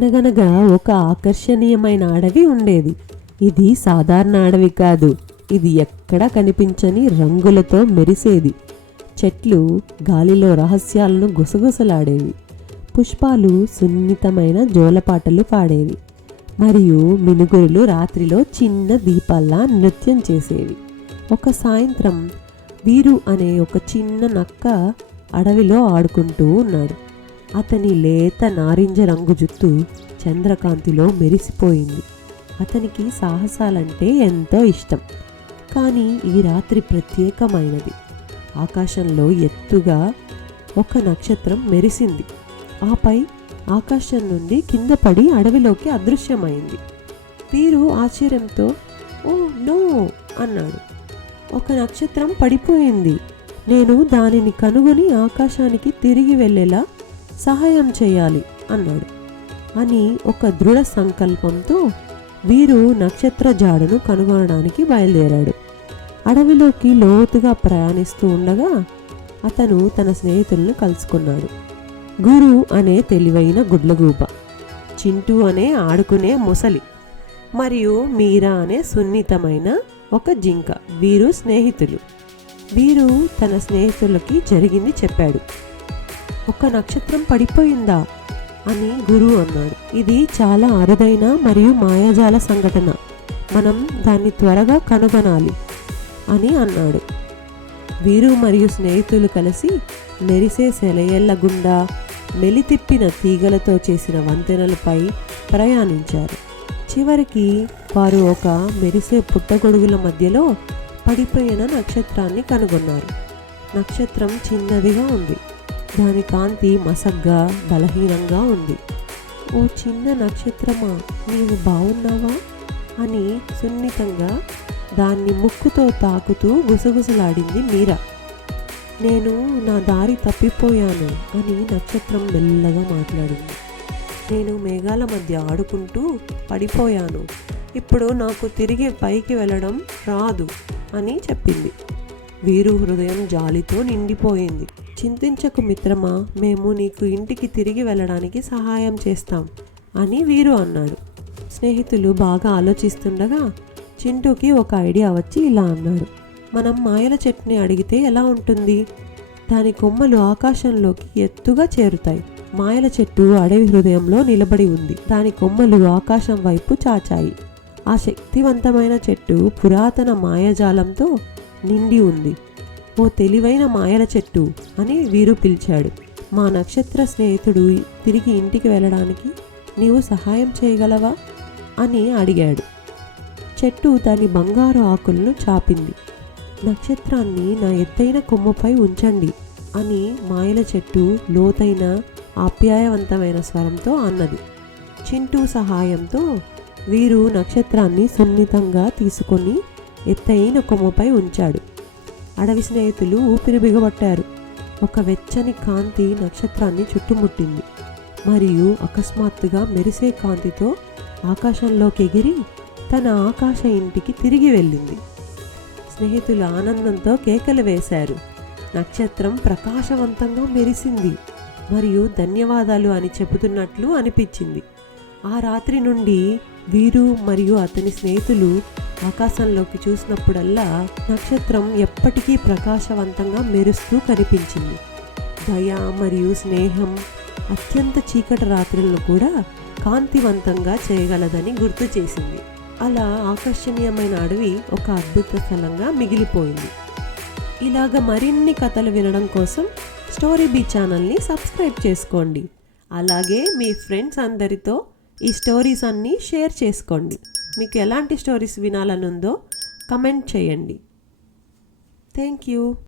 అనగనగా ఒక ఆకర్షణీయమైన అడవి ఉండేది. ఇది సాధారణ అడవి కాదు, ఇది ఎక్కడా కనిపించని రంగులతో మెరిసేది. చెట్లు గాలిలో రహస్యాలను గుసగుసలాడేవి. పుష్పాలు సున్నితమైన జోలపాటలు పాడేవి. మరియు మినుగురులు రాత్రిలో చిన్న దీపాల్లా నృత్యం చేసేవి. ఒక సాయంత్రం వీరు అనే ఒక చిన్న నక్క అడవిలో ఆడుకుంటూ ఉన్నాడు. అతని లేత నారింజ రంగు జుట్టు చంద్రకాంతిలో మెరిసిపోయింది. అతనికి సాహసాలంటే ఎంతో ఇష్టం. కానీ ఈ రాత్రి ప్రత్యేకమైనది. ఆకాశంలో ఎత్తుగా ఒక నక్షత్రం మెరిసింది. ఆపై ఆకాశం నుండి కింద పడి అడవిలోకి అదృశ్యమైంది. వీరు ఆశ్చర్యంతో "ఓ నో" అన్నాడు. ఒక నక్షత్రం పడిపోయింది. నేను దానిని కనుగొని ఆకాశానికి తిరిగి వెళ్ళేలా సహాయం చేయాలి అన్నాడు. అని ఒక దృఢ సంకల్పంతో వీరు నక్షత్ర జాడను కనుగొనడానికి బయలుదేరాడు. అడవిలోకి లోతుగా ప్రయాణిస్తూ ఉండగా అతను తన స్నేహితులను కలుసుకున్నాడు. గురు అనే తెలివైన గుడ్లగూబ, చింటూ అనే ఆడుకునే ముసలి, మరియు మీరా అనే సున్నితమైన ఒక జింక. వీరు స్నేహితులు. వీరు తన స్నేహితులకి జరిగింది చెప్పాడు. ఒక నక్షత్రం పడిపోయిందా అని గురు అన్నాడు. ఇది చాలా అరుదైన మరియు మాయాజాల సంఘటన. మనం దాన్ని త్వరగా కనుగొనాలి అని అన్నాడు. వీరు మరియు స్నేహితులు కలిసి మెరిసే సెలయేళ్ల గుండా మెలితిప్పిన తీగలతో చేసిన వంతెనలపై ప్రయాణించారు. చివరికి వారు ఒక మెరిసే పుట్టగొడుగుల మధ్యలో పడిపోయిన నక్షత్రాన్ని కనుగొన్నారు. నక్షత్రం చిన్నదిగా ఉంది. దాని కాంతి మసగ్గా బలహీనంగా ఉంది. "ఓ చిన్న నక్షత్రమా, నీవు బాగున్నావా?" అని సున్నితంగా దాన్ని ముక్కుతో తాకుతూ గుసగుసలాడింది మీరా. "నేను నా దారి తప్పిపోయాను" అని నక్షత్రం మెల్లగా మాట్లాడింది. "నేను మేఘాల మధ్య ఆడుకుంటూ పడిపోయాను. ఇప్పుడు నాకు తిరిగి పైకి వెళ్ళడం రాదు" అని చెప్పింది. వీరు హృదయం జాలితో నిండిపోయింది. "చింతించకు మిత్రమా, మేము నీకు ఇంటికి తిరిగి వెళ్ళడానికి సహాయం చేస్తాం" అని వీరు అన్నాడు. స్నేహితులు బాగా ఆలోచిస్తుండగా చింటూకి ఒక ఐడియా వచ్చి ఇలా అన్నాడు. "మనం మాయల చెట్టుని అడిగితే ఎలా ఉంటుంది? దాని కొమ్మలు ఆకాశంలోకి ఎత్తుగా చేరుతాయి." మాయల చెట్టు అడవి హృదయంలో నిలబడి ఉంది. దాని కొమ్మలు ఆకాశం వైపు చాచాయి. ఆ శక్తివంతమైన చెట్టు పురాతన మాయాజాలంతో నిండి ఉంది. "ఓ తెలివైన మాయల చెట్టు" అని వీరు పిలిచాడు. "మా నక్షత్ర స్నేహితుడు తిరిగి ఇంటికి వెళ్ళడానికి నీవు సహాయం చేయగలవా?" అని అడిగాడు. చెట్టు దాని బంగారు ఆకులను చాపింది. "నక్షత్రాన్ని నా ఎత్తైన కొమ్మపై ఉంచండి" అని మాయల చెట్టు లోతైన ఆప్యాయవంతమైన స్వరంతో అన్నది. చింటూ సహాయంతో వీరు నక్షత్రాన్ని సున్నితంగా తీసుకొని ఎత్తైన కొమ్మపై ఉంచాడు. అడవి స్నేహితులు ఊపిరి బిగబట్టారు. ఒక వెచ్చని కాంతి నక్షత్రాన్ని చుట్టుముట్టింది మరియు అకస్మాత్తుగా మెరిసే కాంతితో ఆకాశంలోకి ఎగిరి తన ఆకాశ ఇంటికి తిరిగి వెళ్ళింది. స్నేహితులు ఆనందంతో కేకలు వేశారు. నక్షత్రం ప్రకాశవంతంగా మెరిసింది మరియు ధన్యవాదాలు అని చెబుతున్నట్లు అనిపించింది. ఆ రాత్రి నుండి వీరు మరియు అతని స్నేహితులు ఆకాశంలోకి చూసినప్పుడల్లా నక్షత్రం ఎప్పటికీ ప్రకాశవంతంగా మెరుస్తూ కనిపించింది. దయ మరియు స్నేహం అత్యంత చీకటి రాత్రులను కూడా కాంతివంతంగా చేయగలదని గుర్తు చేసింది. అలా ఆకర్షణీయమైన అడవి ఒక అద్భుత స్థలంగా మిగిలిపోయింది. ఇలాగ మరిన్ని కథలు వినడం కోసం స్టోరీ బీ ఛానల్ని సబ్స్క్రైబ్ చేసుకోండి. అలాగే మీ ఫ్రెండ్స్ అందరితో ఈ స్టోరీస్ అన్నీ షేర్ చేసుకోండి. మీకు ఎలాంటి స్టోరీస్ వినాలనుందో కమెంట్ చేయండి. Thank you.